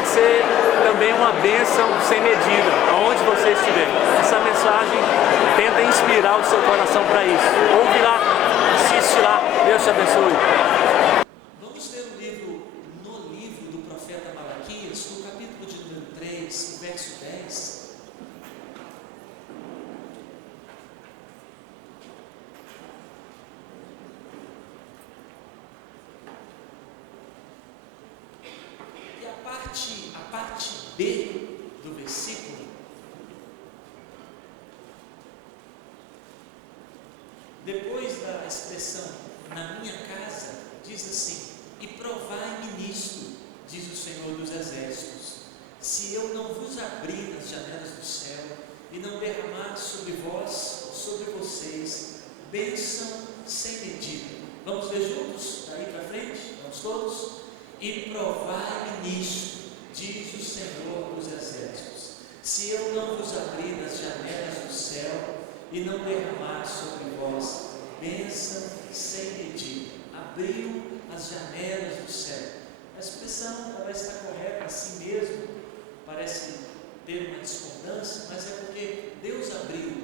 pode ser também uma bênção sem medida, aonde você estiver. Essa mensagem tenta inspirar o seu coração para isso. Ouve lá, assiste lá, Deus te abençoe. Vamos ler no livro do profeta Malaquias, no capítulo de número 3, o verso 10. E a parte B do versículo, depois da expressão na minha casa, diz assim: e provai-me nisto, diz o Senhor dos Exércitos, se eu não vos abrir as janelas do céu e não derramar sobre vós, sobre vocês, bênção sem medida. Vamos ler juntos, daí para frente, vamos todos? E provai-me nisto, diz o Senhor dos Exércitos, se eu não vos abrir as janelas do céu e não derramar sobre vós bênção sem medida. Abriu as janelas do céu. A expressão ela está correta assim mesmo, parece ter uma discordância, mas é porque Deus abriu.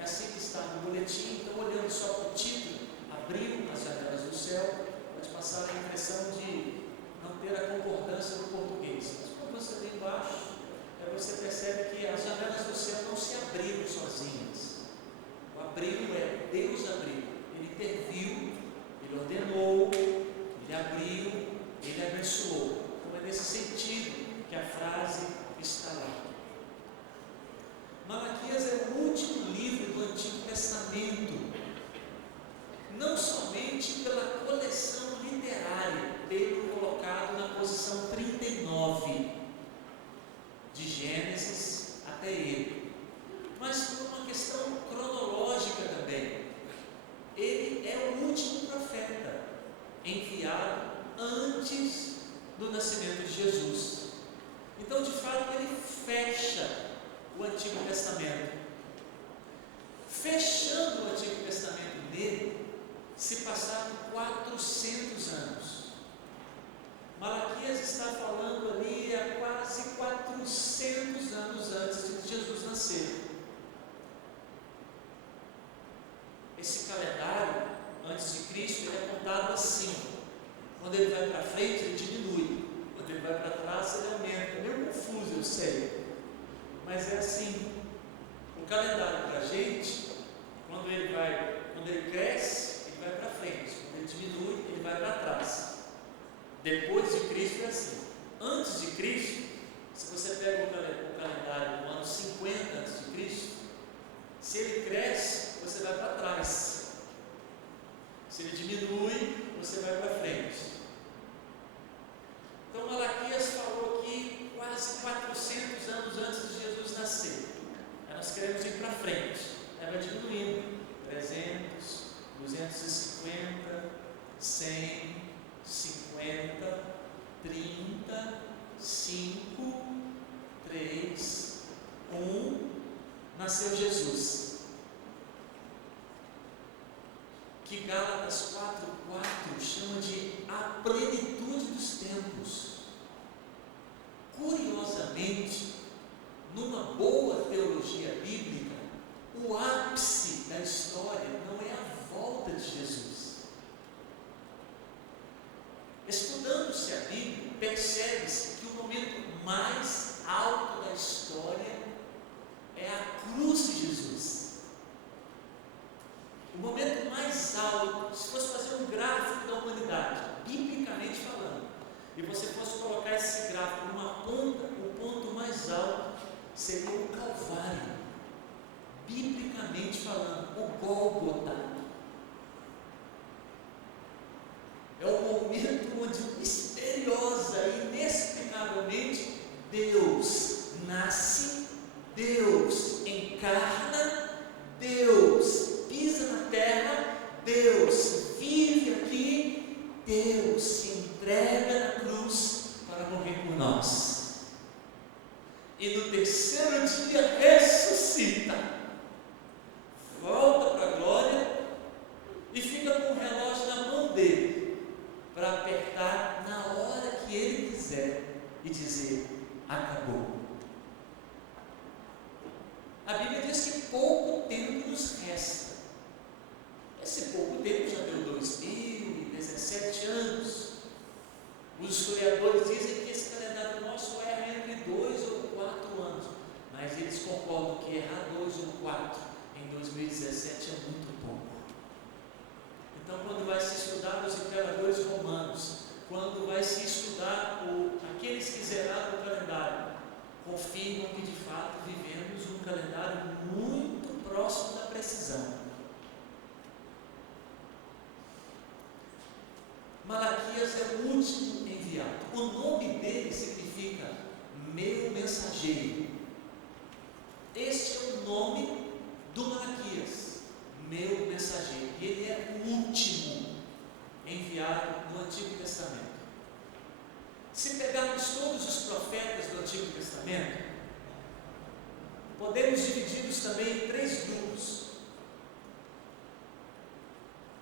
É assim que está no boletim. Então, olhando só para o título, abriu as janelas do céu, pode passar a impressão de não ter a concordância do português. Mas quando você vem embaixo, você percebe que as janelas do céu não se abriram sozinhas. O abriu é Deus abriu, Ele interviu, Ele ordenou, Ele abriu, Ele abençoou. Então é nesse sentido que a frase está lá. Malaquias é o último livro do Antigo Testamento, não somente pela coleção literária, tê-lo colocado na posição 39 de Gênesis até ele, mas por uma questão cronológica também. Ele é o último profeta enviado antes do nascimento de Jesus. Então, de fato, ele fecha o Antigo Testamento. Fechando o Antigo Testamento nele, se passaram 400 anos. Malaquias está falando ali há quase 400 anos antes de Jesus nascer. Esse calendário, antes de Cristo, ele é contado assim. Quando ele vai para frente, ele diminui. Quando ele vai para trás, ele aumenta. É meio confuso, eu sei. Mas é assim. O calendário para a gente, quando ele cresce, ele vai para frente. Quando ele diminui, ele vai para trás. Depois de Cristo é assim. Antes de Cristo, se você pega o calendário do ano 50 antes de Cristo, se ele cresce, você vai para trás. Se ele diminui, você vai para frente. Então Malaquias falou aqui quase 400 anos antes de Jesus nascer. Aí nós queremos ir para frente. Aí vai diminuindo. 300, 250, 100, 50, 30, 5, 3, 1, nasceu Jesus. Que Gálatas 4:4 chama de a plenitude dos tempos. Curiosamente, numa boa teologia bíblica, o ápice da história não é a volta de Jesus. Estudando-se a Bíblia, percebe-se que o momento mais alto da história é a cruz de Jesus. O momento mais alto, se fosse fazer um gráfico da humanidade, biblicamente falando, e você fosse colocar esse gráfico numa ponta, o ponto mais alto seria o Calvário. Biblicamente falando, o Gólgota. É o momento onde misteriosa e inexplicavelmente Deus nasce, Deus encarna e dizer: acabou. A Bíblia diz que pouco tempo nos resta. Esse pouco tempo já deu 2017 anos. Os historiadores dizem que esse calendário nosso erra entre 2 ou 4 anos, mas eles concordam que errar 2 ou 4 em 2017 é muito pouco. Então, quando vai se estudar os imperadores romanos, quando vai se estudar aqueles que zeraram o calendário, confirmam que de fato vivemos um calendário muito próximo da precisão. Malaquias é o último enviado. O nome dele significa meu mensageiro. Este é o nome do Malaquias, meu mensageiro. E ele é o último enviado no Antigo Testamento. Se pegarmos todos os profetas do Antigo Testamento, podemos dividi-los também em 3 grupos.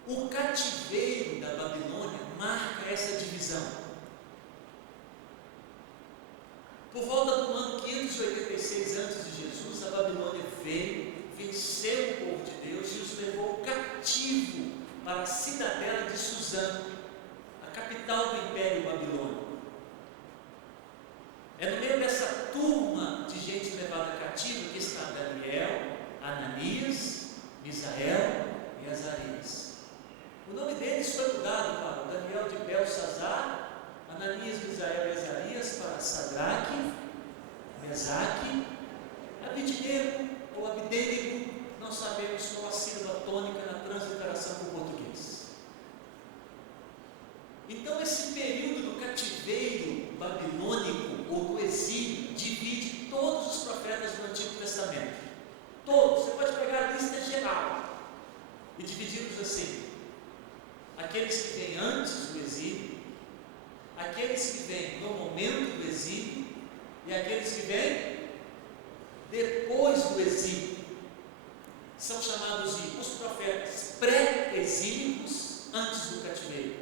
O cativeiro da Babilônia marca essa divisão. Por volta do ano 586 a.C., a Babilônia veio, venceu o povo de Deus e os levou cativo para a cidadela de Suzã, a capital do Império Babilônico. É no meio dessa turma de gente levada cativa que está Daniel, Ananias, Misael e Azarias. O nome deles foi mudado para Daniel de Belsazar, Ananias, Misael e Azarias para Sadraque, Mesaque, Abidnego ou Abidênego, não sabemos qual a sílaba tônica na transliteração para o português. Então esse período do cativeiro babilônico ou do exílio divide todos os profetas do Antigo Testamento. Todos, você pode pegar a lista geral e dividi-los assim: aqueles que vêm antes do exílio, aqueles que vêm no momento do exílio e aqueles que vêm depois do exílio. São chamados de os profetas pré-exílicos, antes do cativeiro.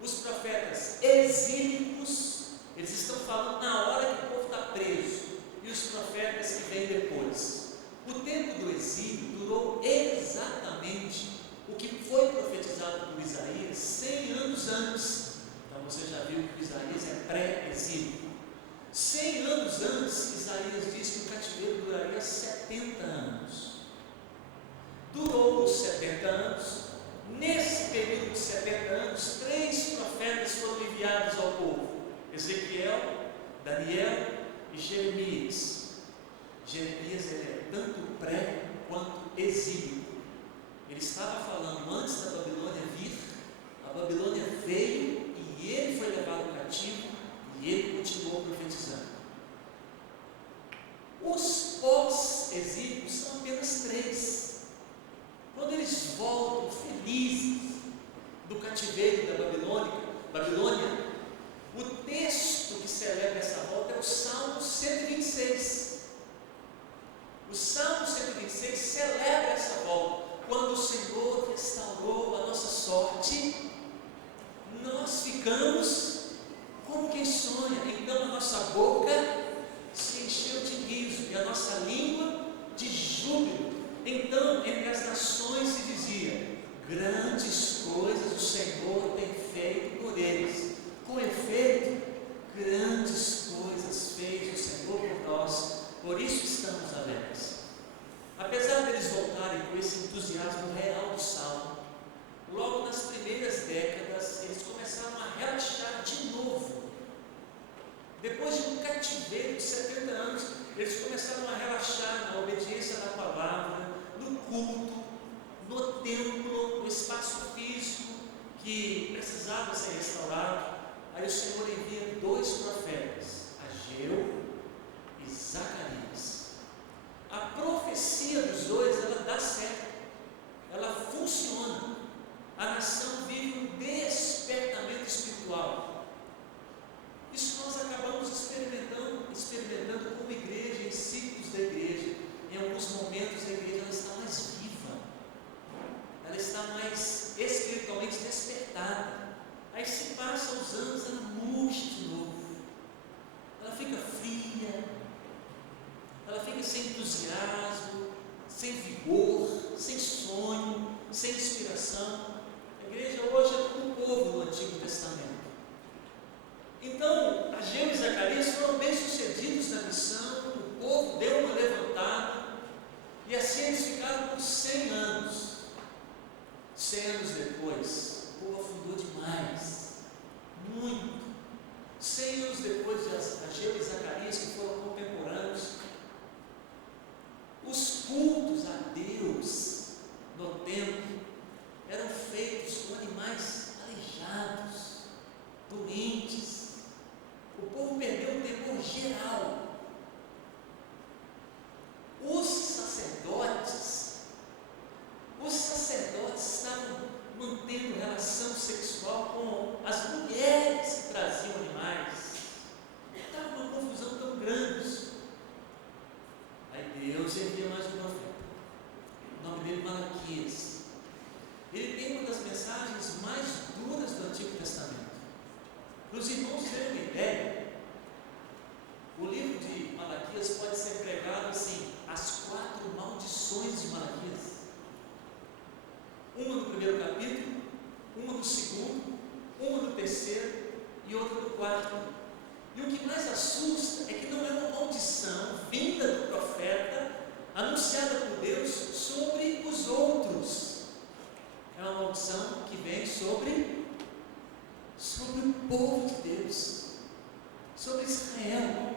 Os profetas exílicos, eles estão falando na hora que o povo está preso, e os profetas que vêm depois. O tempo do exílio durou exatamente o que foi profetizado por Isaías 100 anos antes. Então você já viu que Isaías é pré-exílio. 100 anos antes, Isaías disse que o cativeiro duraria 70 anos. Durou os 70 anos. Nesse período de 70 anos, 3 profetas foram enviados ao povo: Ezequiel, Daniel e Jeremias. Jeremias é tanto pré quanto exílio. Ele estava falando antes da Babilônia vir, a Babilônia veio e ele foi levado cativo e ele continuou profetizando. Os pós-exílios são apenas 3. Quando eles voltam felizes do cativeiro da Babilônia, o texto que celebra essa volta é o Salmo 126. O Salmo 126 celebra essa volta. Quando o Senhor restaurou a nossa sorte, nós ficamos como quem sonha. Então a nossa boca se encheu de riso e a nossa língua de júbilo. Então entre as nações se dizia: grandes coisas o Senhor tem feito por eles. Com efeito, grandes coisas fez o Senhor por nós, por isso estamos alegres. Apesar deles voltarem com esse entusiasmo real do Salmo, logo nas primeiras décadas eles começaram a relaxar de novo. Depois de um cativeiro de 70 anos, eles começaram a relaxar na obediência da palavra, no culto, no templo, no espaço físico que precisava ser restaurado. Aí o Senhor envia 2 profetas, Ageu e Zacarias. A profecia dos 2, ela dá certo, ela funciona. A nação vive um despertamento espiritual. Isso nós acabamos experimentando como igreja, em ciclos da igreja. Em alguns momentos a igreja ela está mais viva, ela está mais espiritualmente despertada. Aí se passam os primeiro capítulo, uma no segundo, uma no terceiro e outra no quarto. E o que mais assusta é que não é uma maldição vinda do profeta, anunciada por Deus sobre os outros. É uma maldição que vem sobre o povo de Deus, sobre Israel.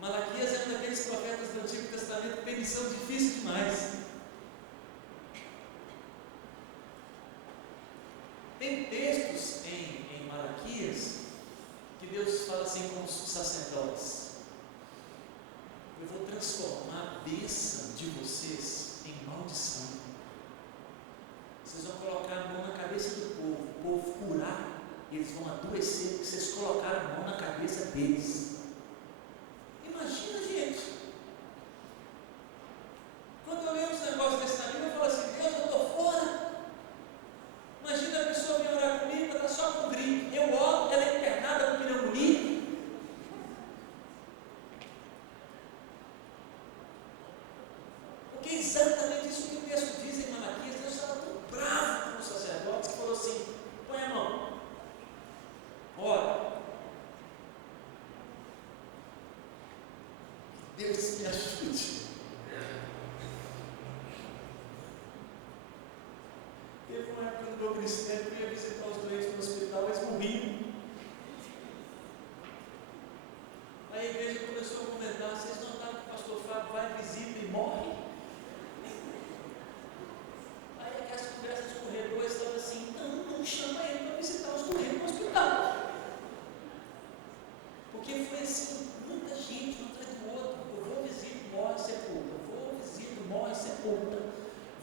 Malaquias é um daqueles profetas do Antigo Testamento que tem missão difícil demais. Tem textos em Malaquias que Deus fala assim com os sacerdotes: eu vou transformar a bênção de vocês em maldição. Vocês vão colocar a mão na cabeça do povo, o povo curar, e eles vão adoecer porque vocês colocaram a mão na cabeça deles. Imagina, gente, quando eu leio uns negócios desse na Bíblia, eu falo assim: Deus, eu estou fora. Imagina a pessoa vir orar comigo, ela está só com gripe. Eu oro, ela é internada com pneumonia. Porque é exatamente isso que o texto diz em Malaquias. Deus estava tão bravo com os sacerdotes que falou assim: põe a mão, ora. Deus me ajude. Teve uma época no meu crescimento que eu ia visitar os doentes no hospital, eles morriam. Aí a igreja começou a comentar: vocês notaram que o pastor Fábio vai, visita e morre? Aí aquelas conversas de corredores estavam assim: não chama ele para visitar os doentes no hospital. Porque foi assim, muita gente um atrás do outro. Eu vou, visito, morre, sepulta. Vou, visito, morre, sepulta.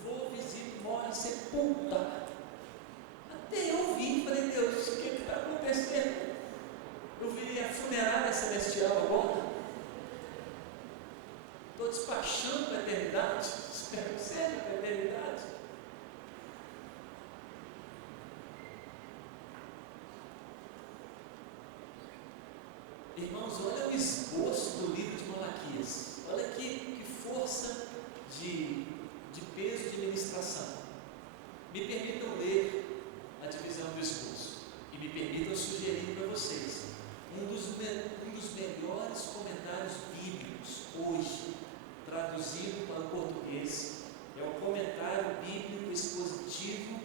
Vou, visito, morre, sepulta. Até eu vi e falei: Deus, o que está acontecendo? Eu virei a funerária celestial agora. Estou despachando para a eternidade. Sério, para a eternidade. Irmãos, olha o esboço do livro de Malaquias. Olha que força de peso de ministração. Me permitam ler a divisão do esboço e me permitam sugerir para vocês um dos melhores comentários bíblicos hoje, traduzido para o português, é o comentário bíblico expositivo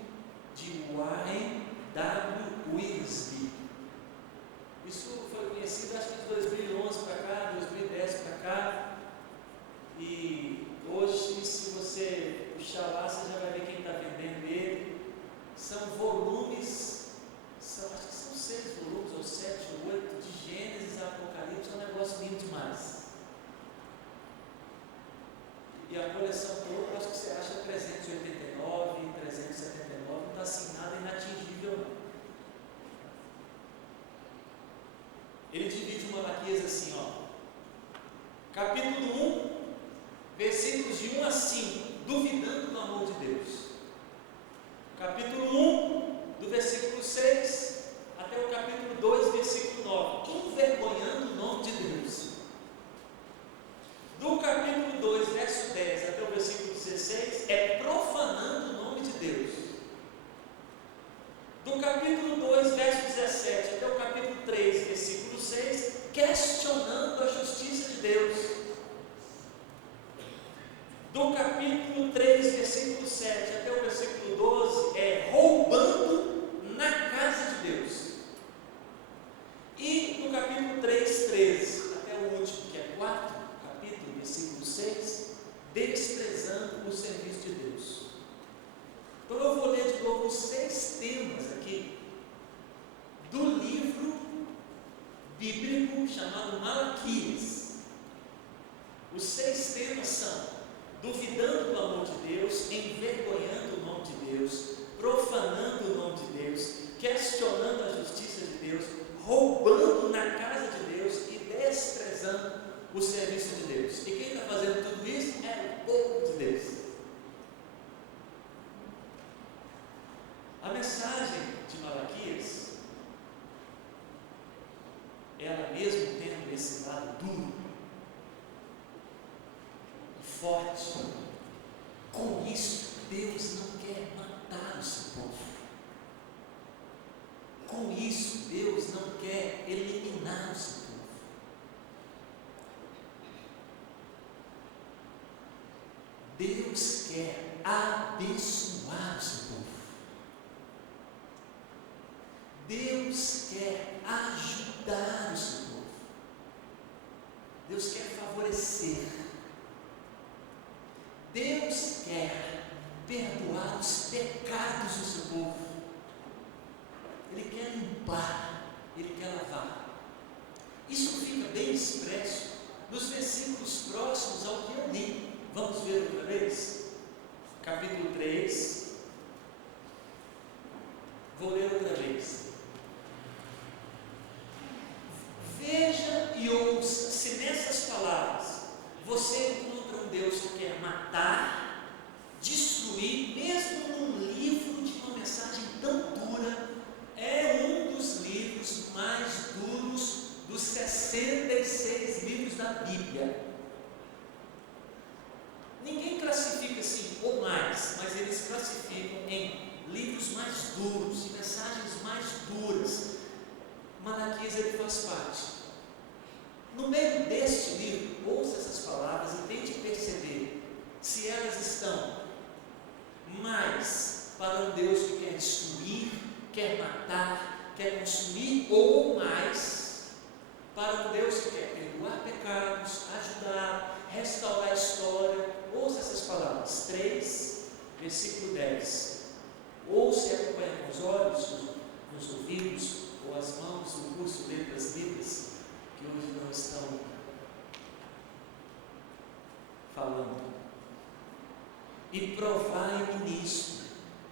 de Warren W. Wiersbe. Isso foi conhecido acho que de 2011 para cá, 2010 para cá, e hoje, se você puxar lá, você já vai ver quem está vendendo ele. São volumes, acho que são 6 volumes, ou 7 ou 8, de Gênesis a Apocalipse. É um negócio lindo demais. E a coleção toda, acho que você acha 389, 379, não está assim nada inatingível não. Ele divide Malaquias assim, capítulo 1, versículos de 1 a 5, duvidando do amor de Deus. Capítulo 1, do versículo 6 até o capítulo 2, versículo 9, envergonhando o nome de Deus. Do capítulo 2, verso 10 até o versículo 16, é profanando o nome de Deus. Do capítulo 2, verso 17 até o capítulo 3, versículo 6, questionando a justiça de Deus. Do capítulo 3, versículo 7 até o versículo 12, é roubando na casa de Deus. E do capítulo 3, 13 até o último, que é 4 capítulo, versículo 6, desprezando o serviço de Deus. Então eu vou ler de novo 6 temas aqui do livro bíblico chamado Malaquias. Os 6 temas são: duvidando do amor de Deus, envergonhando o nome de Deus, profanando o nome de Deus, questionando a justiça de Deus, roubando na casa de Deus e desprezando o serviço de Deus. E quem está fazendo tudo isso é o povo de Deus. A mensagem de Malaquias, ela mesmo tendo esse lado duro e forte, com isso Deus não quer matar o seu povo. Com isso, Deus não quer eliminar o seu povo. Deus quer abençoar o seu povo. Deus quer ajudar o seu povo. Deus quer favorecer. Deus quer perdoar os pecados do seu povo. Ele quer limpar, Ele quer lavar. Isso fica bem expresso nos versículos próximos ao que eu li. Vamos ver outra vez? Capítulo 3. Vou ler outra vez. Veja e ouça se nessas palavras você encontra um Deus que quer matar, destruir, mesmo num livro de uma mensagem tão dura. É um dos livros mais duros dos 66 livros da Bíblia. Ninguém classifica assim ou mais, mas eles classificam em livros mais duros e mensagens mais duras. Malaquias ele faz parte. No meio deste livro, ouça essas palavras e tente perceber se elas estão mais para um Deus que quer destruir, quer matar, quer consumir, ou mais para um Deus que quer perdoar pecados, ajudar, restaurar a história. Ouça essas palavras. 3, versículo 10. Ouça e acompanha com os olhos, nos ouvidos ou as mãos do curso Letras Livres, que hoje não estão falando. E provai-me nisto,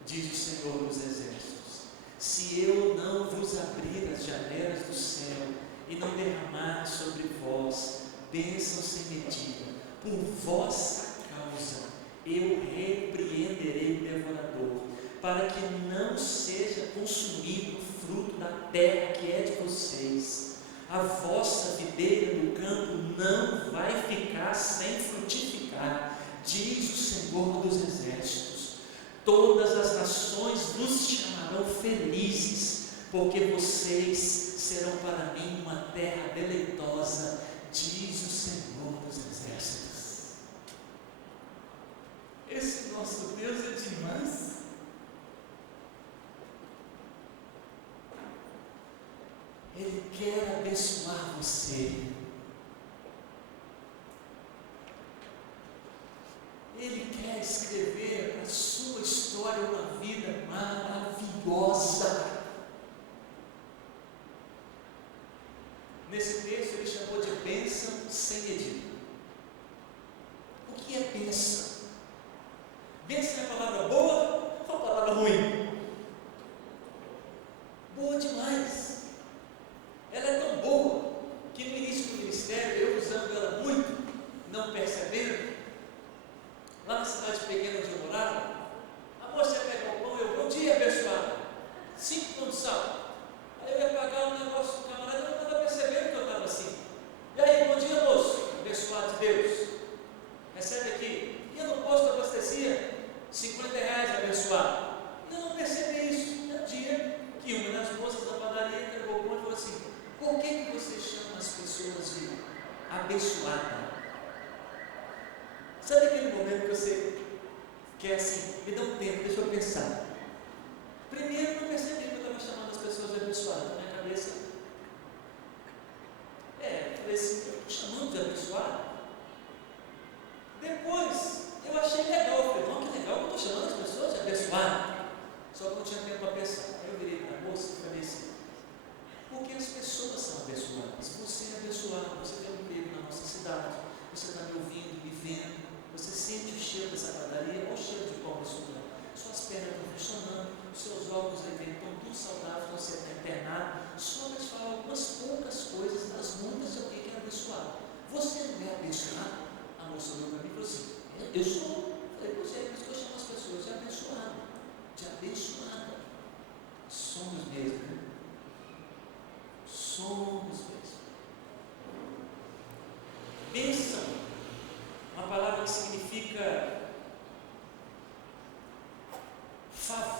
diz o Senhor dos Exércitos, se eu não vos abrir as janelas do céu e não derramar sobre vós bênção sem medida, por vossa causa eu repreenderei o devorador, para que não seja consumido o fruto da terra que é de vocês. A vossa videira do campo não vai ficar sem frutificar, diz o Senhor dos Exércitos. Todas as nações vos chamarão felizes, porque vocês serão para mim uma terra deleitosa, diz o Senhor dos Exércitos. Esse nosso Deus é demais. Ele quer abençoar você. Ele quer escrever a sua história uma vida maravilhosa. Nesse texto ele chamou de bênção sem medida. O que é bênção? Bênção é a palavra boa ou a palavra ruim? Boa demais. Ela é tão boa que no início do ministério, eu usando ela muito, não percebendo, lá na cidade pequena onde eu morava, a moça ia pegar o pão, bom dia abençoado, 5 pão de sal. Aí eu ia pagar um negócio do camarada, eu não estava percebendo que eu estava assim. E aí, bom dia moço, abençoado de Deus, recebe aqui. E eu no posto abastecia, R$50 abençoado. Eu não percebi isso. No dia que uma das moças da padaria entregou o pão e falou assim: por que você chama as pessoas de abençoada? Sabe aquele momento que você quer assim, me dá um tempo, deixa eu pensar. Primeiro eu não percebi que eu estava chamando as pessoas de abençoada. Na minha cabeça, eu falei assim, eu estou chamando de abençoada. Depois, eu achei legal, eu falei, não, que legal, eu estou chamando as pessoas de abençoada. Só que não tinha tempo para pensar. Aí eu virei para a moça e falei assim, porque as pessoas são abençoadas. Você é abençoado, você tem um emprego na nossa cidade, você está me ouvindo, me vendo, você sente o cheiro dessa padaria, olha o cheiro de pão da sua mão. Suas pernas estão funcionando, os seus órgãos aí estão tudo saudáveis, então você está internado. Só para te falar algumas poucas coisas das muitas de alguém que é abençoado. Você não é abençoado? A moça olhou para mim e falou assim, eu sou. Eu falei, pois é, por isso que eu chamo as pessoas de abençoado, de abençoada. Somos mesmo, né? Somos mesmo. Bênção, uma palavra que significa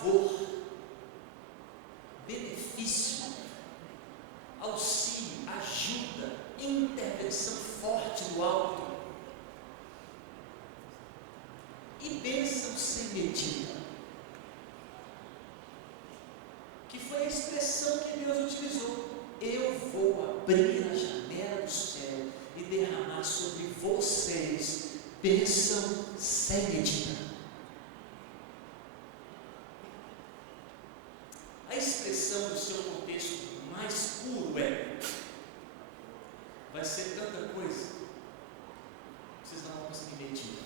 favor, benefício, auxílio, ajuda, intervenção forte do alto e bênção sem medida, que foi a expressão que Deus utilizou. Eu vou abrir a janela do céu e derramar sobre vocês bênção sem medida. A expressão do seu contexto mais puro vai ser tanta coisa, vocês não vão conseguir medir.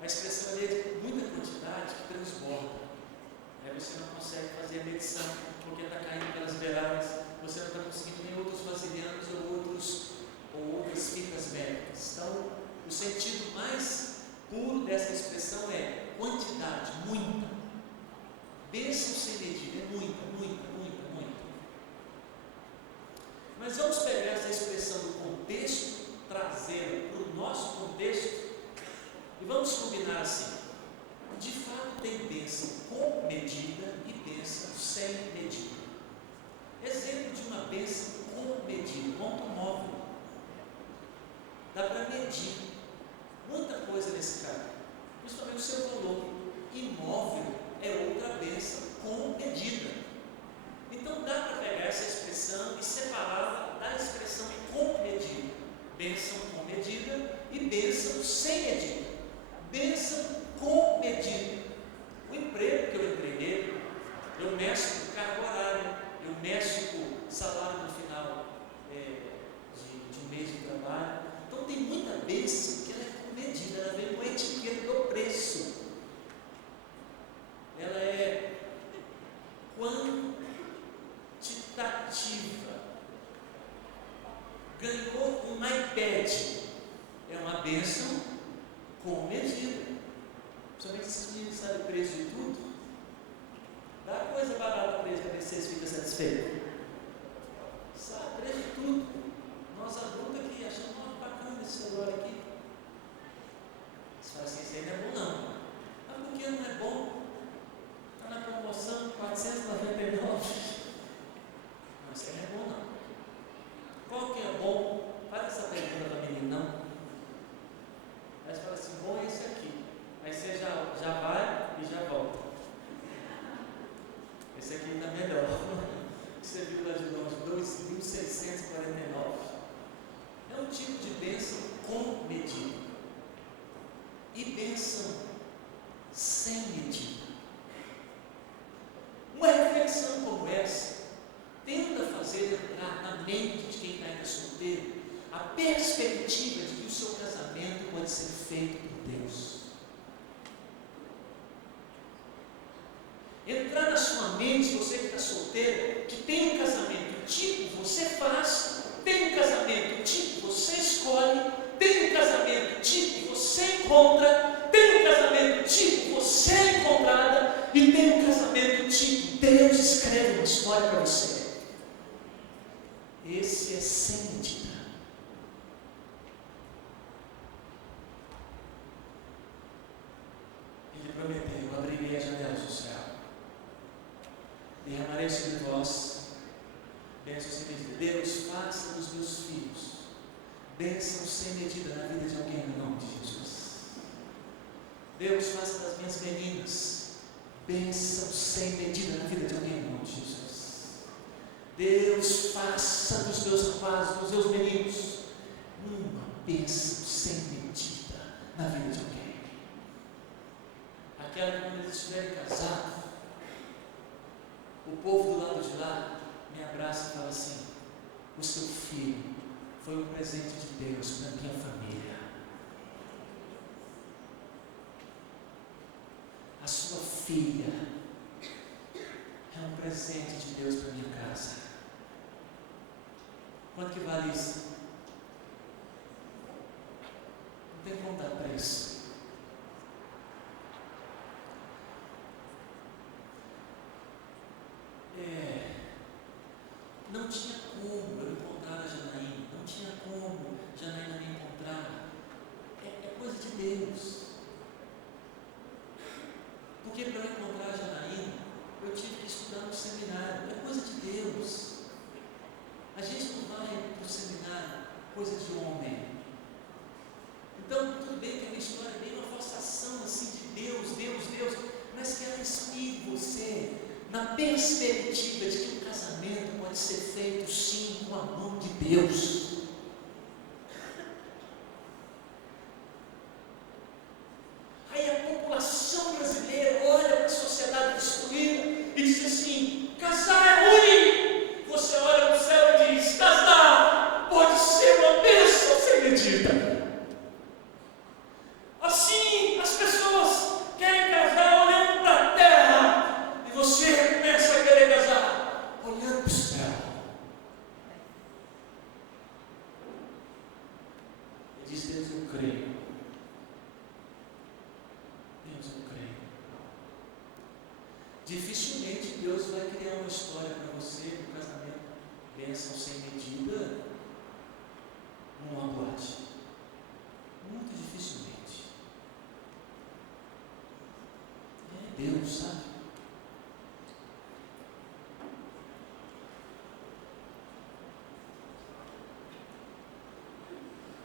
A expressão é de muita quantidade que transborda. Aí você não consegue fazer a medição, porque está caindo pelas beiradas, você não está conseguindo nem outros vasilhames ou outras fitas métricas. Então, o sentido mais puro dessa expressão é quantidade, muita. Bênção sem medida, é muita, muita, muita, muita. Mas vamos pegar essa expressão do contexto, trazê-la para o nosso contexto, e vamos combinar assim. De fato, tem bênção com medida e bênção sem medida. Exemplo de uma bênção com medida, um automóvel. Dá para medir muita coisa nesse carro, principalmente o seu valor. Imóvel é outra bênção com medida. Então dá para pegar essa expressão e separá-la da expressão com medida. Bênção com medida e bênção sem medida. Bênção com medida. O emprego que eu empreguei, eu meço o cargo horário, eu meço o salário no final de um mês de trabalho. Então tem muita bênção que ela é com medida, ela vem com a etiqueta do preço. Ela é quantitativa. Ganhou um iPad, é uma bênção com medida. Principalmente esses meninos sabem o preço de tudo. Dá coisa barata para eles, para ver se eles ficam satisfeitos. Sabe o preço de tudo. Nós adultos aqui achamos uma bacana esse celular aqui. Você fala assim, isso aí não é bom não. Mas por que não é bom? Está na promoção, 499. Não, isso aí não é bom não. Qual que é bom? Faz essa pergunta para mim, não. Aí você fala assim, bom é esse aqui. Aí você já vai e já volta. Esse aqui está melhor. Você viu lá de longe, 2.649. É um tipo de bênção com medida. E bênção sem medida. Uma reflexão como essa tenta fazer entrar na mente de quem está ainda solteiro a perspectiva de que o seu casamento pode ser feito por Deus. Entrar na sua mente, você que está solteiro, que tem um casamento tipo você faz, tem um casamento tipo você escolhe, tem um casamento tipo você encontra, tem um casamento tipo você é encontrada, e tem um casamento tipo Deus escreve uma história para você. Esse é sem medida. Ele prometeu, eu abrirei as janelas do céu, derramarei sobre vós bênção sem medida. Deus, faça dos meus filhos bênção sem medida na vida de alguém, no nome de Jesus. Deus, faça das minhas meninas bênção sem medida na vida de alguém, no nome de Jesus. Deus, faça dos meus rapazes, dos meus meninos, uma bênção sem medida na vida de alguém. Aquela que quando eles estiverem casados, o povo do lado de lá me abraça e fala assim, o seu filho foi um presente de Deus para a minha família. A sua filha é um presente de Deus para a minha casa. Quanto que vale isso? Não tem como dar preço. Não tinha como eu encontrar a Janaína, não tinha como Janaína me encontrar. É coisa de Deus. objetiva de que o casamento pode ser feito sim com a mão de Deus. Aí a população brasileira olha para a sociedade destruída e diz assim: casar é ruim. Você olha para o céu e diz: casar pode ser uma bênção sem medida. Assim, as pessoas querem casar olhando para a terra, e você começa a querer casar olhando para o céu. E diz: Deus, eu creio. Deus, eu creio. Dificilmente Deus vai criar uma história para você, um casamento, bênção sem medida, numa boate. Muito dificilmente. Deus, sabe?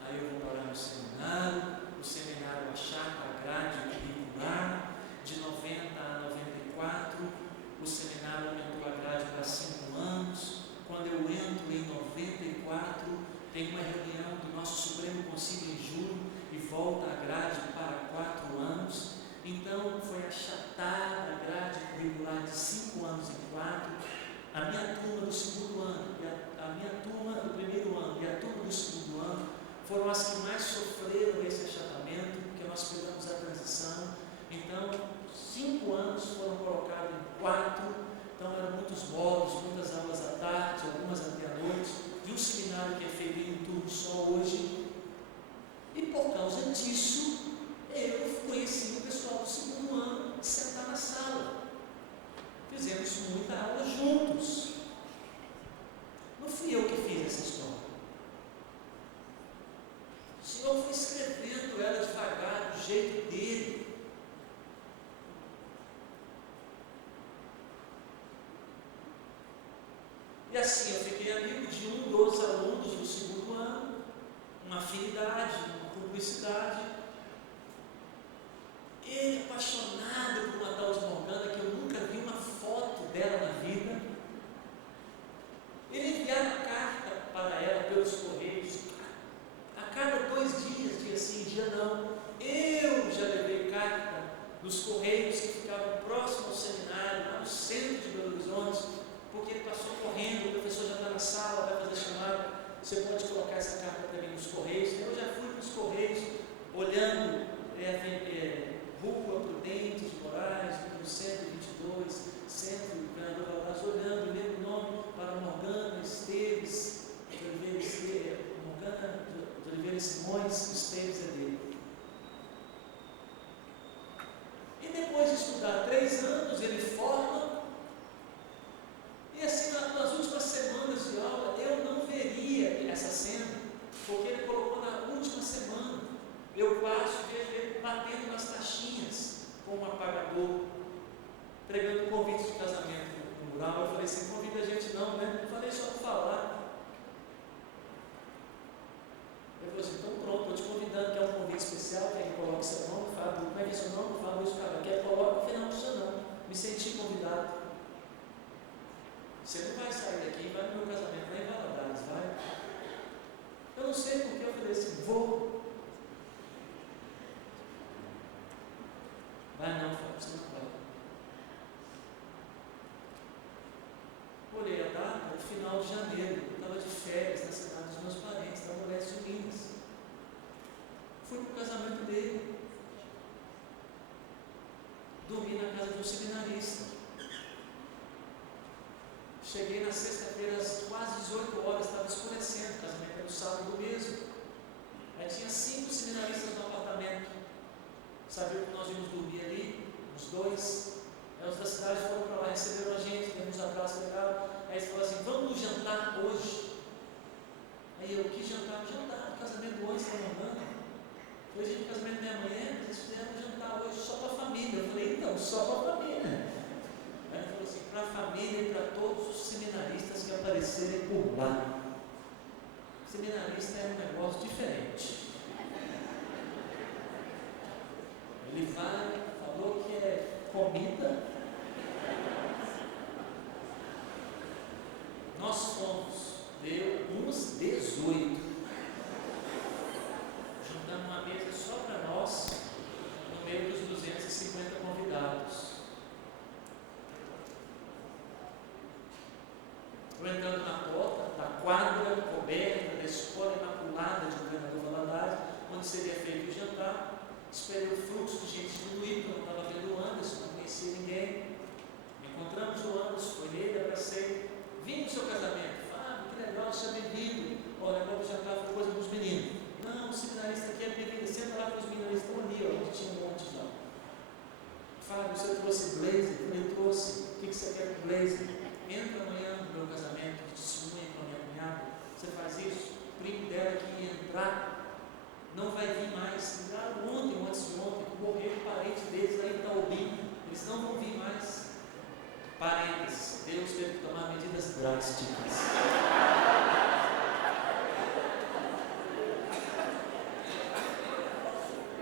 Aí eu vou parar no seminário, o seminário achar a grade curricular, de 90 a 94, o seminário aumentou a grade para 5 anos. Quando eu entro em 94, tem uma reunião do nosso Supremo Conselho em julho e volta a grade para 4 anos. Então foi achatada a grade curricular de 5 anos em 4. A minha turma do segundo ano, a minha turma do primeiro ano e a turma do segundo ano foram as que mais sofreram esse achatamento, porque nós pegamos a transição. Então, 5 anos foram colocados em 4. Então eram muitos módulos, muitas aulas à tarde, algumas até à noite, de um seminário que é feito em um turno só hoje. E por causa disso, eu conheci o pessoal do segundo ano de sentar na sala. Fizemos muita aula juntos. Não fui eu que fiz essa história. O Senhor foi escrevendo ela devagar, do jeito dele. E assim, eu fiquei amigo de um dos alunos do segundo ano, uma afinidade, uma cumplicidade. Ele apaixonado por uma tal de Morgana, que eu nunca vi uma foto dela na vida. Ele enviava carta para ela pelos correios, a cada 2 dias, dia sim, dia não. Eu já levei carta nos correios que ficavam próximos ao seminário, lá no centro de Belo Horizonte, porque ele passou correndo, o professor já está na sala, vai fazer chamada, você pode colocar essa carta também nos correios. Eu já fui para os correios, olhando Rua Prudente de Moraes, número 122, Centro do Governador Valadares, olhando, lendo o nome para Morgana Esteves de Oliveira Simões, Esteves é dele. E depois de estudar 3 anos, ele forma. E assim, nas últimas semanas de aula, eu não veria essa cena, porque ele colocou na última semana. Eu passo e vejo ele batendo nas taxinhas com um apagador, entregando convites de casamento no mural. Eu falei assim: convida a gente não, né? Eu falei só para falar. Ele falou assim: então pronto, estou te convidando, que é um convite especial, quer que coloque seu nome, Fábio, como é que é seu nome? Fábio, cara, quer que coloque, no final não precisa não. Me senti convidado. Você não vai sair daqui e vai no meu casamento lá em Valadares, vai? Eu não sei porque eu falei assim: vou. Vai não, Fábio, você não vai. Olhei a data, no final de janeiro, eu estava de férias na cidade dos meus parentes, da Moraes de Minas. Fui para o casamento dele. Dormi na casa de um seminarista. Cheguei na sexta-feira às quase 18 horas, estava escurecendo, o casamento era no sábado mesmo. Aí tinha 5 seminaristas no apartamento. Sabiam que nós íamos dormir ali, os 2. Aí os da cidade foram para lá, receberam a gente, demos um abraço legal. Aí eles falaram assim: vamos jantar hoje. Aí eu: que jantar? Jantar, casamento hoje, está mandando. Foi dia do casamento da minha mãe, mas eles fizeram um jantar hoje só para a família. Eu falei: então, só para a família. Aí ele falou assim: para a família e para todos os seminaristas que aparecerem por lá. Seminarista é um negócio diferente. Ele falou que é comida. deu uns 18. Juntamos uma mesa só para nós, no meio dos 250 convidados. Eu entrando na porta da quadra coberta da Escola Imaculada de Governador Valadares, onde seria feito o jantar, esperei o fluxo de gente diminuir, porque eu não estava vendo o Anderson, não conhecia ninguém. Encontramos o Anderson, foi nele, abracei. Vim do seu casamento. Fábio, que legal, seja bem-vindo. Olha, agora o jantar foi coisa dos meninos. Não, o seminarista aqui é bem-vindo. Senta lá com os meninos, estão ali, ó, onde tinha um monte lá. Fábio, você trouxe blazer? Eu trouxe. O que você quer com blazer? Entra amanhã no meu casamento, testemunha com a minha cunhada. Você faz isso? O primo dela que ia entrar não vai vir mais. Ligaram ontem ou antes de ontem, morreu um parente deles aí em Itaobim. Eles não vão vir mais. Parênteses, Deus teve que tomar medidas drásticas.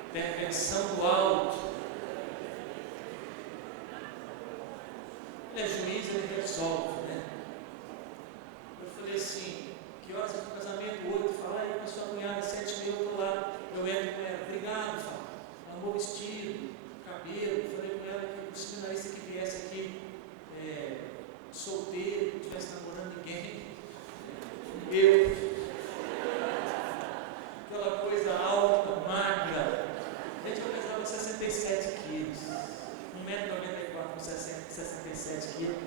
Intervenção do alto. Ele é juiz, ele resolve, né? Eu falei assim, que horas é o casamento? 8. Fala aí com a sua cunhada, 7h30 eu estou lá. Eu entro com ela, obrigado, Fábio. Amor, vestido, cabelo. Falei com ela que o seminarista que viesse aqui solteiro, não estivesse namorando ninguém. Aquela coisa alta, magra. Gente, eu pesava 67 quilos. 1,94m com 67 quilos.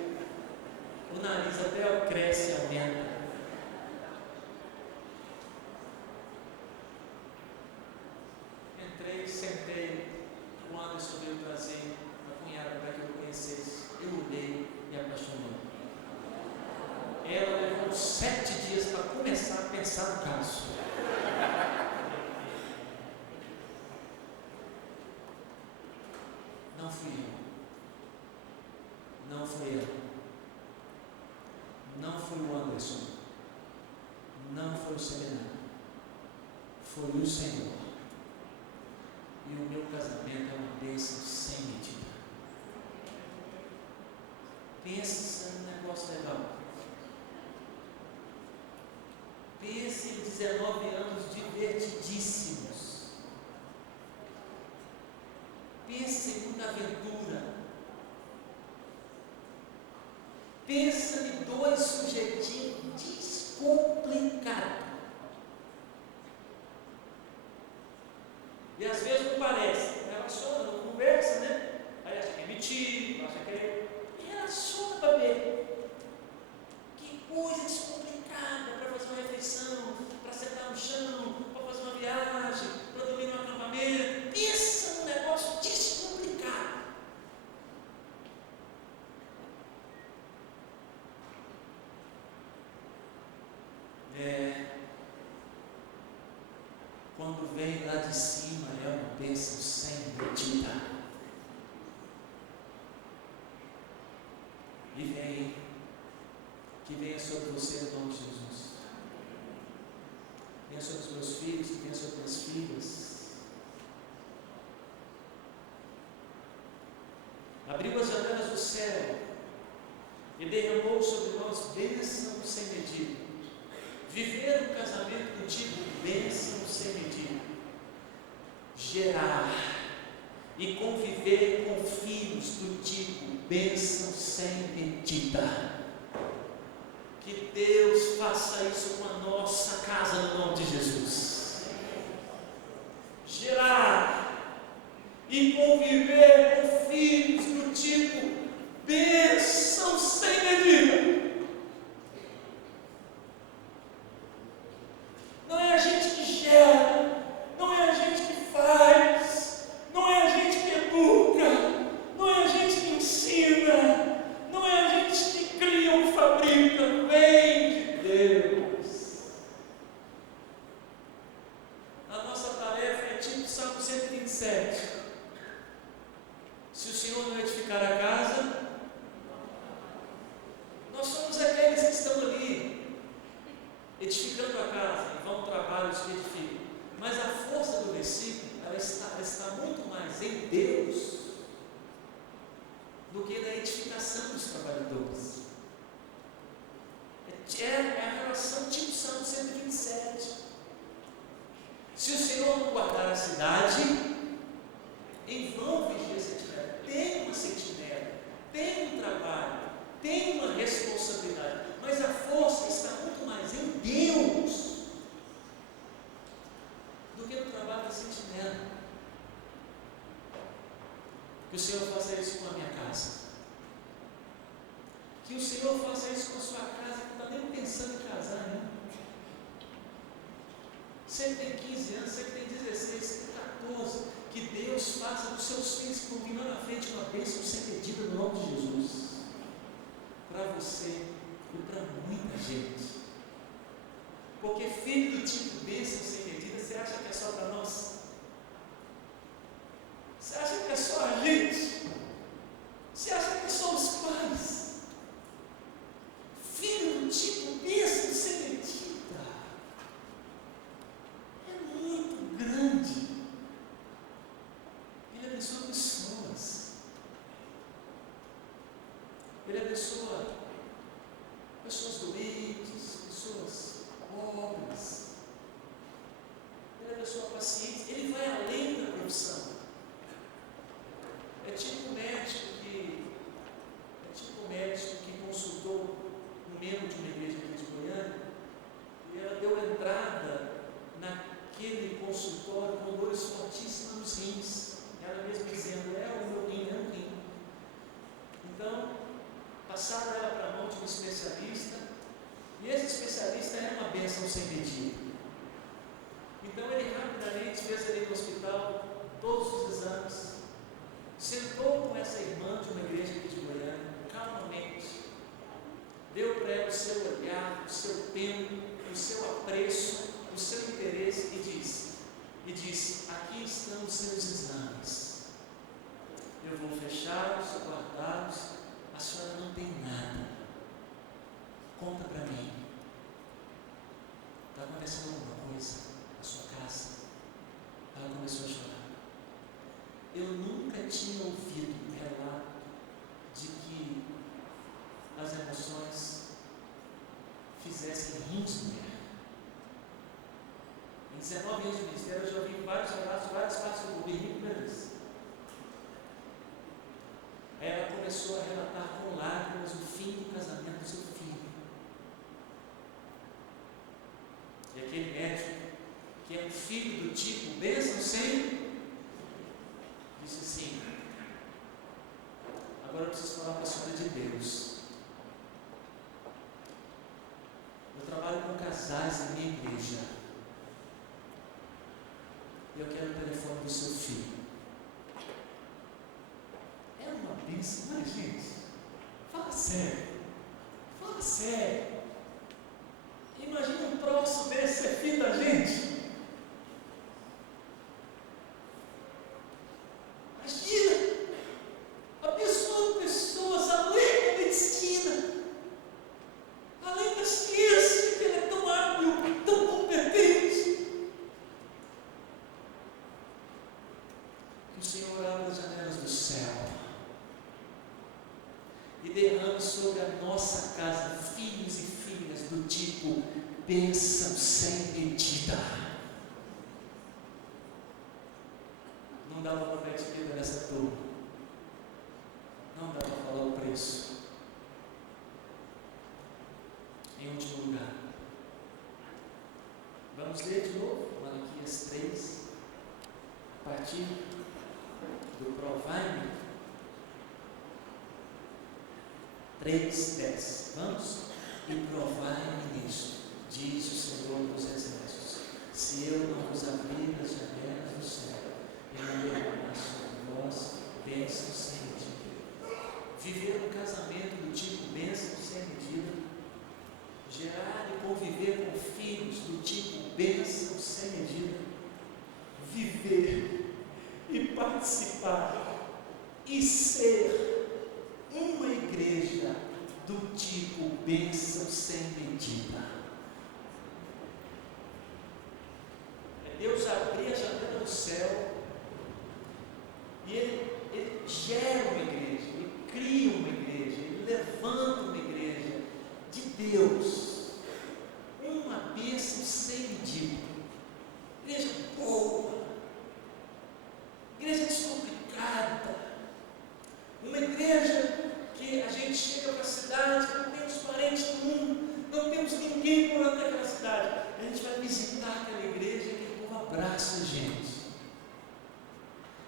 O nariz até cresce e aumenta. Entrei, sentei. O Anderson veio trazer a cunhada para que eu conhecesse. Eu olhei e apaixonei. Ela levou 7 dias para começar a pensar no caso. Não fui eu. Não foi ela. Não foi o Anderson. Não foi o seminário. Foi o Senhor. E o meu casamento é uma bênção sem medida. Pensa num negócio legal. Pense em 19 anos divertidíssimos. Pense em muita aventura. Pensa em 2 sujeitinhos descomplicados. E às vezes não parece. Relaciona, não conversa, né? Aí acha que é mentira, acha que é... Relaciona para ver. Que coisa descomplicada para fazer uma refeição, para sentar no chão, para fazer uma viagem, para dormir no acampamento. Pensa num negócio descomplicado. Quando vem lá de cima, é uma bênção sem medida. E vem, que venha sobre você em nome de Jesus. Venha sobre os meus filhos, que venha sobre as filhas. Abriu as janelas do céu e derramou sobre nós bênção sem medida. Viver um casamento contigo, bênção sem medida. Gerar e conviver com filhos do tipo bênção sem medida. Que Deus faça isso com a nossa casa no nome de Jesus. Gerar e conviver com filhos do tipo bênção sem medida. Não é a gente que gera, não é a gente que faz, não é a gente que educa, não é a gente que ensina, não é a gente que cria ou fabrica, vem de Deus. Senhor faça isso com a sua casa, que não está nem pensando em casar, né? Você que tem 15 anos, você que tem 16, você tem 14, que Deus faça dos seus filhos que vão vir lá na frente uma bênção sem medida no nome de Jesus. Para você e para muita gente. Porque filho do tipo bênção sem medida, você acha que é só para nós? Você acha que é só a gente? Você acha que só os pais? Filho do tipo bênção sem medida é muito grande. Ele abençoa pessoas. Ele abençoa pessoas doentes, pessoas pobres. Ele abençoa pacientes. Ele vai além da profissão. É tipo um médico que consultou um membro de uma igreja aqui de Goiânia e ela deu entrada naquele consultório com dores fortíssimas nos rins. Ela mesma dizendo, o meu rim é um rim. Então, passaram ela para a mão de um especialista e esse especialista era uma bênção sem medida. Então ele rapidamente fez ali no hospital todos os exames, sentou com essa irmã de uma igreja aqui de Goiânia, calmamente, deu para ela o seu olhar, o seu tempo, o seu apreço, o seu interesse e disse, aqui estão os seus exames, eu vou fechá-los, guardá-los, a senhora não tem nada, conta para mim, está acontecendo alguma coisa na sua casa? Ela começou a chorar. Eu nunca tinha ouvido um relato de que as emoções fizessem rir de mulher. Em 19 anos de ministério, eu já ouvi vários relatos, várias partes do governo em primeira vez. Aí ela começou a relatar com lágrimas o fim do casamento do seu filho. E aquele médico, que é um filho do tipo bênção sem, disse assim, agora eu preciso falar com a senhora de Deus. Eu trabalho com casais na minha igreja. E eu quero o telefone do seu filho. É uma bênção, não é, gente? Fala sério. Fala sério. Imagina um troço desse ser filho da gente. Imagina. Abençoa pessoas além da medicina. Além da ciência, que ele é tão hábil, tão competente. Que o Senhor abra as janelas do céu e derrame sobre a nossa casa filhos e filhas do tipo bênção sem medida. Não dá para prometer vida nessa turma. Não dá para falar o preço. Em último lugar, vamos ler de novo Malaquias 3, a partir do Provai-me 3:10. Vamos? E provai-me nisto, diz o Senhor dos Exércitos, se eu não vos abrir as janelas do céu e não derramar sobre vós bênçãos sem medida. Viver um casamento do tipo bênção sem medida, gerar e conviver com filhos do tipo bênção sem medida, viver e participar e ser uma igreja do tipo bênção sem medida. É Deus abrir a janela do céu e Ele gera uma igreja, Ele cria uma igreja, Ele levanta uma igreja de Deus, uma bênção sem medida, igreja boa, igreja descomplicada, uma igreja que a gente chega para a cidade, não temos parentes no mundo, não temos ninguém morando naquela cidade, a gente vai visitar aquela igreja e aquele povo abraça a gente,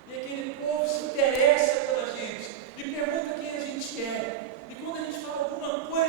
e aquele povo se interessa pela gente, e pergunta quem a gente é, e quando a gente fala alguma coisa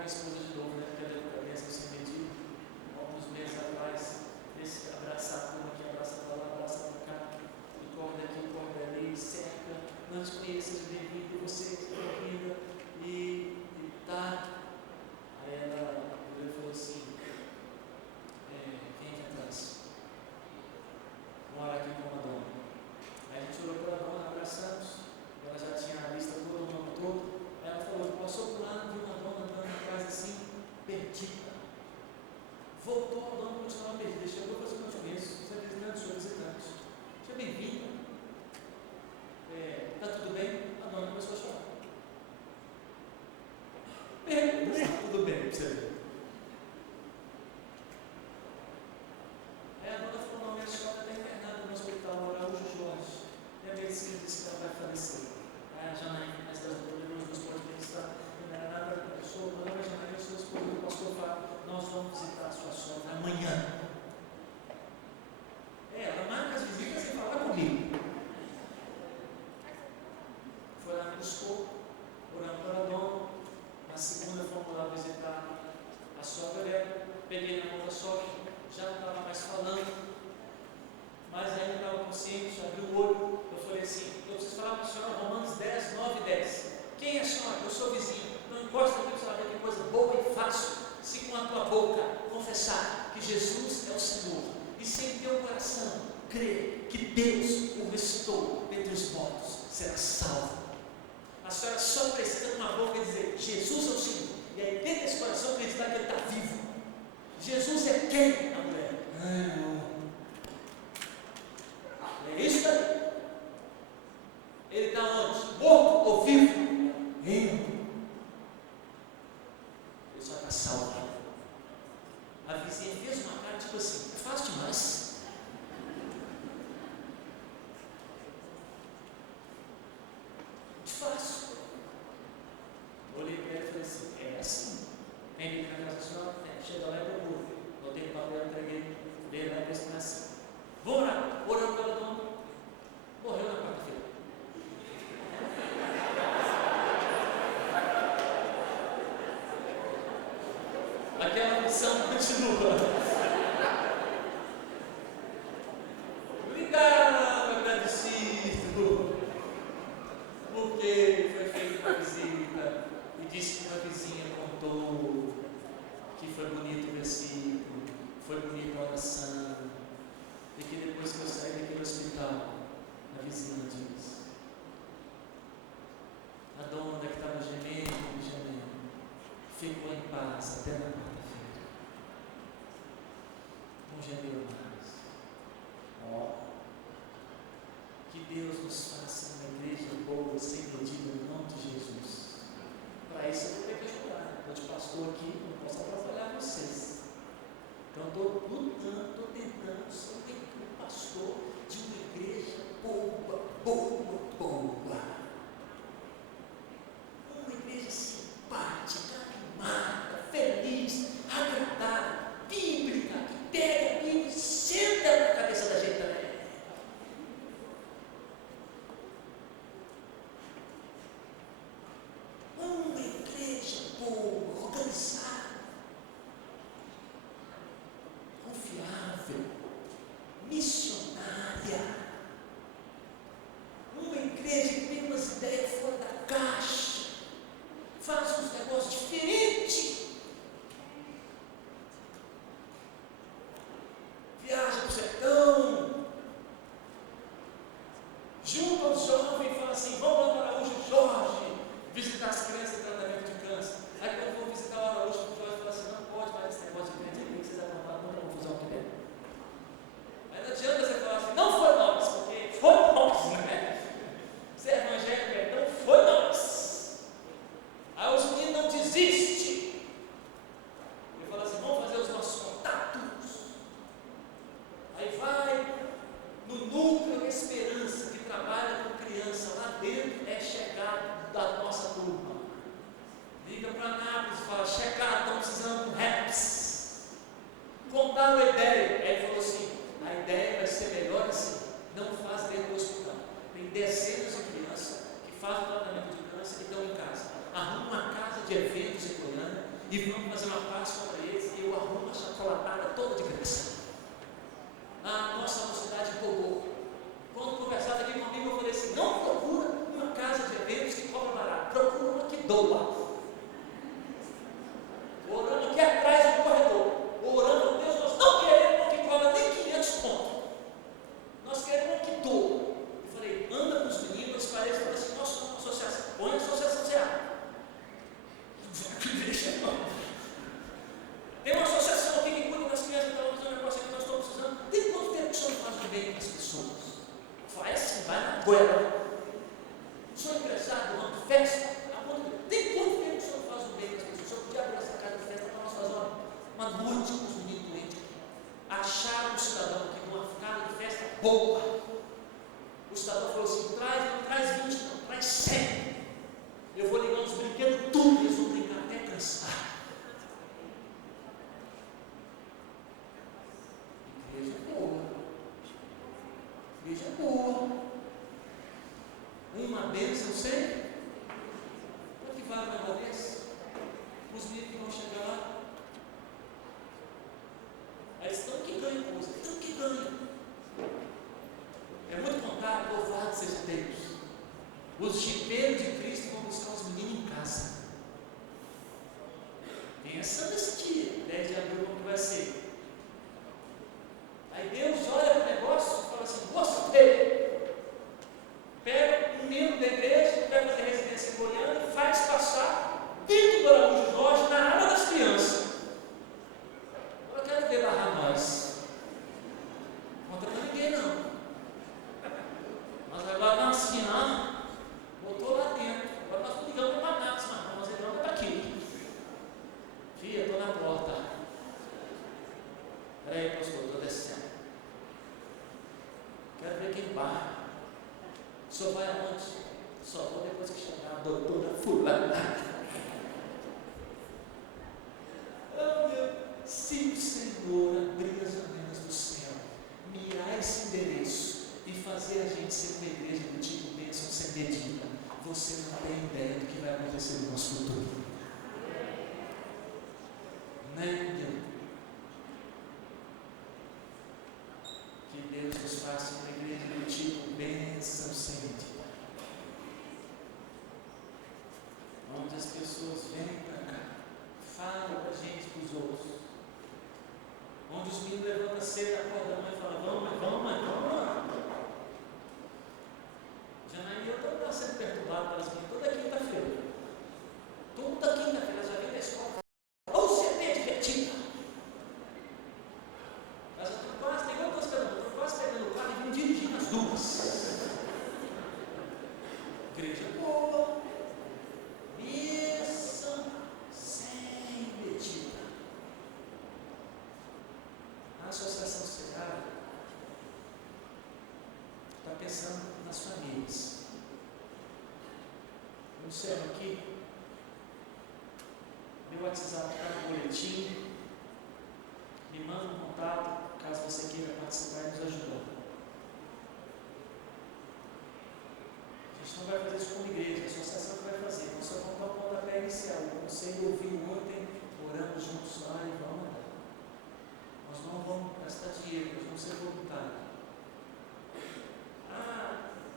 minha esposa de novo, né? Porque a bênção sem medida, alguns meses atrás, esse abraçar a turma aqui, abraça para lá, abraça para cá, e corre daqui, corre dali, cerca, não te conheça de bem-vindo, você que está ouvindo, e tá. Aí ela falou assim, quem é que atrás? Vamos orar aqui com a dona. Aí a gente orou pela dona, abraçamos, ela já tinha a lista toda, o nome todo. Aí ela falou, passou por lá, viu uma dona andando na casa assim, perdida. Voltou, a dona continuava perdida, chegou para fazer um conheço, você é visitante, sou visitante. Seja bem-vinda. Está tudo bem? A dona começou a chorar. Está tudo bem, para você ver. Aí a dona falou, não, minha sogra está internada no hospital Araújo Jorge. E a medicina disse que ela vai falecer. Aí a Janaína, as das duas pode pensar, não era nada da pessoa, não, mas Janaína, sua esposa, o pastor Fábio, nós vamos visitar a sua sogra amanhã. Ela marca as visitas e fala comigo. Foi lá, me buscou, orando para a dona. Na segunda fomos lá visitar a sogra dela, peguei na mão da sogra, já não estava mais falando, mas ainda estava consciente, abriu o olho. Eu falei assim, eu preciso falar para a senhora Romanos 10, 9 e 10. Quem é a senhora? Eu sou vizinho. Não encosta aqui para você ver que coisa boa e fácil. Se com a tua boca confessar que Jesus é o Senhor e se em teu coração crer que Deus o ressuscitou dentre os mortos, será salvo. A senhora só precisa com a boca dizer Jesus é o Senhor. E aí dentro desse coração acreditar que Ele está vivo. Jesus é quem? A mulher. É isso daí. Ele está onde? Morto ou vivo? Ele só está salvo. A vizinha fez uma cara tipo assim, é fácil demais. Fácil. Olhei para ele e falei assim, é assim. Vem aqui na casa da senhora, chega lá e procura. Botei no papel, entreguei, dei lá e disse que é assim. Vamos orar, orando pela dona. Morreu na quarta-feira. Aquela missão continua. Obrigado, agradecido. Porque foi feita uma visita e disse que uma vizinha contou que foi bonito o versículo, foi bonita a oração, e que depois que eu saí daquele hospital, a vizinha diz, a dona que estava gemendo, ficou em paz até na quarta-feira. Não gemeu mais. Que Deus nos faça uma igreja boa, sem medida, em nome de Jesus. Para isso eu vou ter que ajudar. Estou de pastor aqui, não posso atrapalhar vocês. Então estou lutando, estou tentando ser um pastor de uma igreja boa. Uma igreja simpática, animada, feliz, agradável, bíblica, que pega a Bíblia e senta na cabeça da gente também. Uma igreja boa, organizada, confiável, missionária. Uma igreja que tem umas ideias fora da caixa, faz uns negócios diferentes. Viaja para o sertão, junta os jovens e fala assim, vamos lá para Araújo Jorge, visitar as crianças em tratamento de câncer. Aí quando for visitar o Araújo Jorge, fala assim, não pode mais esse negócio de crente aqui, que vocês aprontaram muita confusão aqui dentro. Aí não adianta você falar assim, não foi nós, porque foi nós, né? Você é evangélico, não foi nós. Aí os meninos não desistem. Ele fala assim, vamos fazer os nossos contatos. Aí vai no núcleo Esperança, que trabalha com criança lá dentro, é chegado da nossa turma. Liga para Anápolis e fala, chegado, estão precisando de um REPS. Contaram a ideia. Aí ele falou assim, a ideia vai ser melhor assim, não faz dentro do hospital. Tem dezenas de crianças que fazem tratamento de câncer e estão em casa. Arruma uma casa de eventos em Goiânia e vamos fazer uma Páscoa para eles, e eu arrumo a chocolatada toda de graça. A nossa mocidade empolgou. Quando conversava aqui comigo, eu falei assim: não procura uma casa de eventos que cobra barato, procura uma que doa. Orando aqui atrás do corredor, orando a Deus, nós não queremos uma que cobra nem 500 pontos. Nós queremos uma que doa. Eu falei: anda com os meninos, os parentes, falei assim: nós somos uma associação, põe a associação CA. Tem uma associação aqui que cuida das crianças, que estão fazendo um negócio aqui que nós estamos precisando. Tem quanto tempo que o senhor faz o bem para as pessoas? Vai assim, vai na goela. O senhor é empresário do ramo de festa? Tem quanto tempo que o senhor faz o bem para as pessoas? O senhor podia abrir essa casa de festa para nós fazer uma noite com os meninos doentes aqui. Acharam um cidadão aqui de uma casa de festa boa. O cidadão falou assim: não traz 20, não, traz 100. Eu vou ligar uns brinquedos, tudo, eles vão brincar até cansar. Igreja boa. Igreja boa. Uma bênção sempre. Quanto que vale um negócio desse? Os meninos que vão chegar lá. Aí eles estão que ganham coisa, estão que ganham. É muito contado, louvado seja Deus. Os jipeiros de Cristo vão buscar os meninos em casa. Pensa nesse dia, 10 de abril, como que vai ser. Aí Deus olha para o negócio e fala assim: gostei. Pega um membro da igreja que vai fazer residência em Goiânia e faz passar dentro do Araújo Jorge na área das crianças. Agora eu quero ver barrar nós. Não contra ninguém não. Mas agora não assim, não. Botou lá dentro. Agora nós não ligamos para nada, mas nós entramos para aqui. Filha, estou na porta. Espera aí, pastor, estou descendo. Quero ver quem barra. O senhor vai aonde? Só vou depois que chegar a doutora fulana. Oh, meu, se o Senhor abrir as janelas do céu, mirar esse endereço e fazer a gente ser uma igreja do tipo bênção sem medida, você não tem ideia do que vai acontecer no nosso futuro. Nem Deus. Que Deus nos faça uma igreja do tipo bênção sem medida. Onde as pessoas vêm para cá, falam para a gente, para os outros. Onde os meninos levantam cedo, acordam da mãe e falam: vamos, mãe, vamos, mãe, vamos. Janaína e eu estamos sendo perturbados pelas meninas toda quinta-feira. Toda quinta-feira já vem da escola. Ou você tem divertida. Mas eu estou quase, tem outras coisas, eu estou quase pegando o carro e vim dirigindo as duas. Igreja boa. Bênção sem medida. A Associação Ceará está pensando nas famílias. Eu encerro aqui. Meu WhatsApp está no boletim. Me manda um contato caso você queira participar e nos ajudar. A gente não vai fazer isso como igreja, a associação que vai fazer. Nós só vamos dar o pontapé inicial. O conselho ouviu ontem, oramos juntos lá e vamos lá. Nós não vamos gastar dinheiro, nós vamos ser voluntários.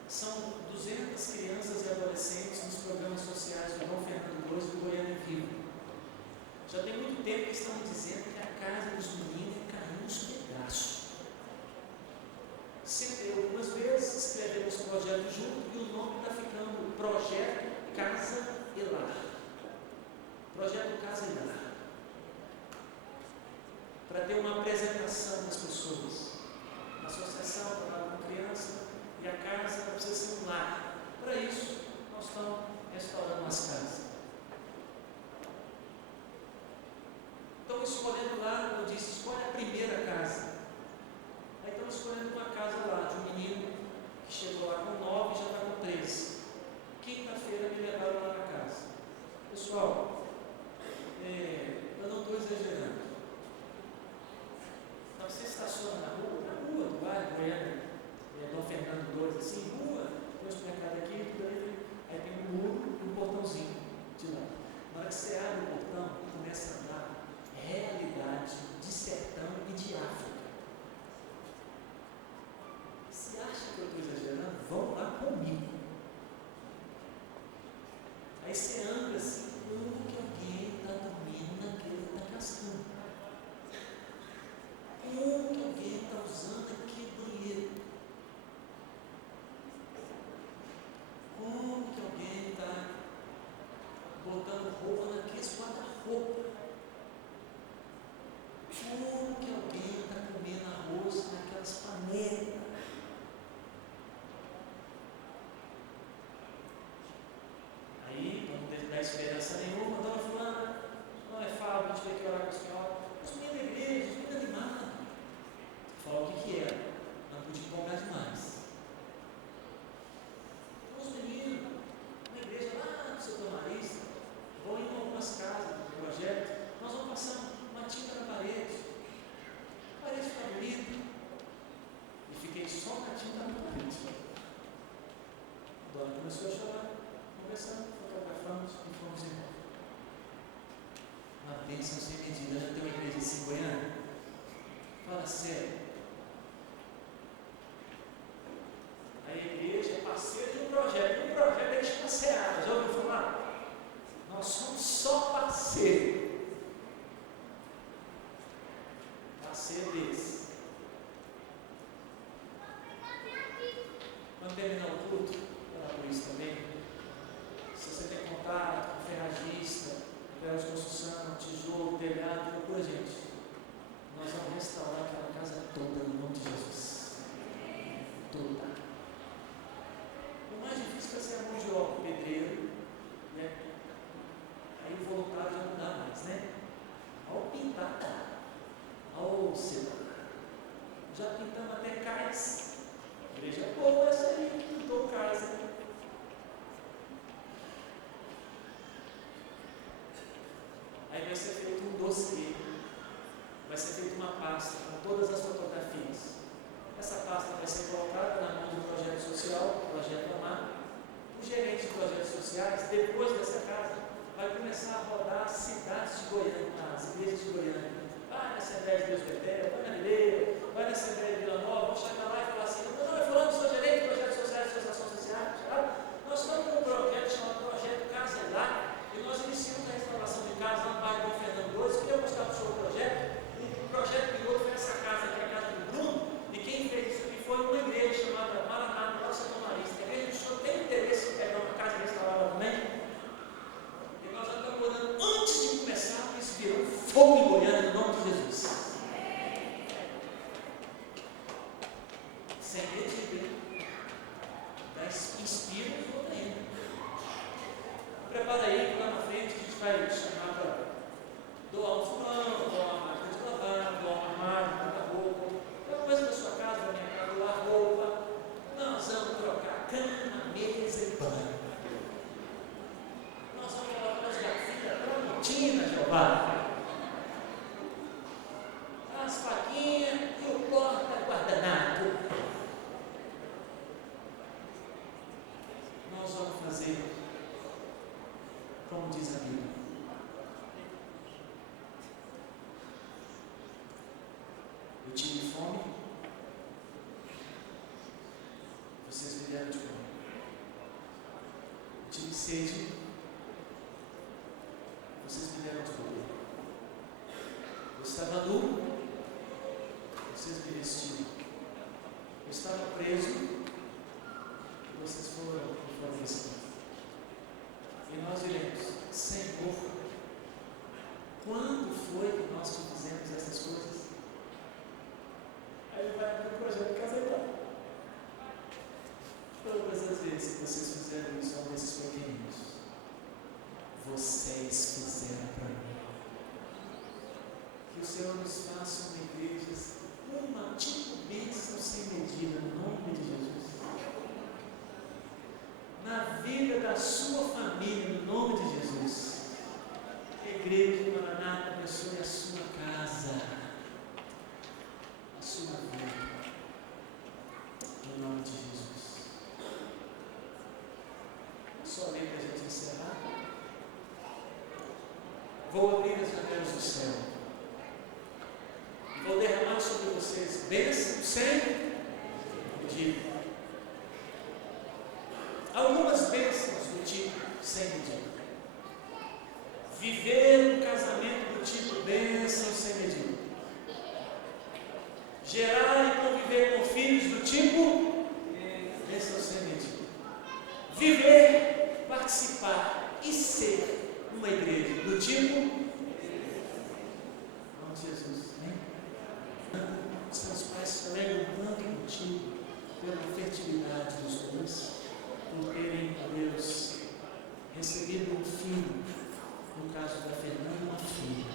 São 200 crianças e adolescentes nos programas sociais do Dom Fernando II e do Goiânia Viva. Já tem muito tempo que estão me dizendo que a casa dos meninos caiu nos pedaços. Citei algumas vezes, escrevemos o projeto junto e o nome está ficando Projeto Casa e Lar. Projeto Casa e Lar. Para ter uma apresentação das pessoas. A associação trabalha com criança e a casa precisa ser um lar. Para isso, nós estamos restaurando as casas. Então, escolhendo lá, eu disse: escolhe a primeira casa. Aí estamos escolhendo uma casa lá, de um menino que chegou lá com 9 e já está com 13. Quinta-feira me levaram lá na casa. Pessoal, eu não estou exagerando. Então, você estaciona na rua do bairro, Goiânia, Dom Fernando II, assim, rua, tem um supermercado aqui, tudo aí tem um muro e um portãozinho de lá. Na hora que você abre o portão, começa bênção sem medida. Já tem uma igreja assim em Goiânia? Fala sério. A igreja é parceira de um projeto. E o projeto é despaceado. Já ouviu falar? Nós somos só parceiros. Parceiro deles. Quando terminar o culto, falar por isso também. Se você tem contato com ferragista, material de construção, tijolo, telhado, procura gente. Nós vamos restaurar aquela casa toda no nome de Jesus. Toda. O mais difícil vai ser a mão de obra, pedreiro, né? Aí o voluntário já não dá mais, né? Ao pintar, ao selar. Já pintamos até cais. Igreja boa essa aí, pintou cais aqui. Aí vai ser feito um dossiê, vai ser feita uma pasta com todas as fotografias. Essa pasta vai ser colocada na mão do projeto social, projeto Amar. O gerente de projetos sociais, depois dessa casa, vai começar a rodar as cidades de Goiânia, as igrejas de Goiânia. Vai na Assembleia de Deus Betel, vai na Lideira, vai na Assembleia de Vila Nova, vão chegar lá e falar assim: não, eu falando, sou gerente de projetos sociais, associações sociais, sabe? Nós estamos com um projeto chamado Projeto Casa e Lar, e nós iniciamos a restauração de casa lá no bairro Dom Fernando II. Queria mostrar para o senhor o projeto. O projeto piloto foi essa casa aqui, a casa do Bruno, e quem fez isso aqui foi uma igreja chamada Maranata, lá no Santo Marista. A igreja do senhor tem interesse em pegar uma casa restaurada também? E nós já estamos orando antes de começar, porque isso virou fogo em Goiânia, no nome de Jesus. Sem medida. Inspira e volta ainda. Prepara aí que lá na frente a gente vai chamar para doar um fulano, doar uma máquina de lavar, doar um armário, doar roupa. Qualquer coisa da sua casa, da minha casa, doar roupa. Nós vamos trocar cama, mesa e banho. Nós vamos colocar as garfinhas Tramontina, Jeová. As faquinhas e o porta-guardanapo. Nós vamos fazer como diz a Bíblia. Eu tive fome, vocês me deram de comer. Eu tive sede, vocês me deram de beber. Eu estava nu, vocês me vestiram. Eu estava preso, vocês foram visitar. E nós diremos: Senhor, quando foi que nós te fizemos essas coisas? Aí ele vai abrir o projeto Casa e Lar. Todas as vezes que vocês fizeram isso a um desses pequeninos, vocês fizeram para mim. Que o Senhor nos faça uma igreja, uma tipo bênção sem medida, no nome de Jesus. Na vida da sua família, no nome de Jesus. Igreja Maranata abençoe a sua casa, a sua vida, no nome de Jesus. Só ler para a gente encerrar. Vou abrir as janelas do céu. Vou derramar sobre vocês bênçãos sem medida. Algumas bênçãos do tipo sem medida. Viver um casamento do tipo bênção sem medida. Gerar e conviver com filhos do tipo bênção sem medida. Viver, participar e ser uma igreja do tipo nome de Jesus. Os teus pais se alegram tanto contigo pela fertilidade dos dois, por terem, Deus, recebido um filho, no caso da Fernanda, uma filha.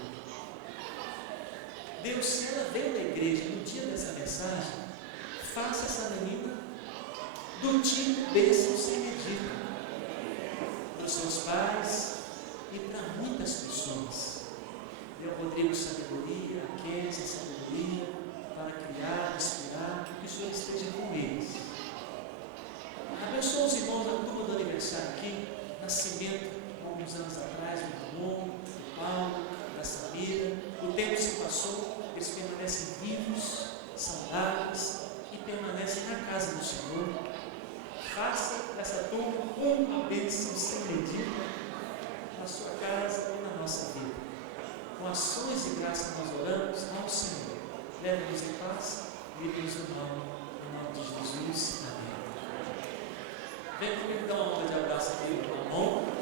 Deus, se ela veio da igreja no dia dessa mensagem, faça essa menina do tipo bênção sem medida, para os seus pais e para muitas pessoas. Dê ao Rodrigo sabedoria, a Kézia sabedoria, para criar, inspirar, que o Senhor esteja com eles. Abençoa os irmãos da turma do aniversário aqui, nascimento, alguns anos atrás, do Ramon, do Paulo, da Sabina. leva-nos em paz, livra-nos do mal, em nome de Jesus. Amém. Vem comigo dar uma onda de abraço aqui, amor.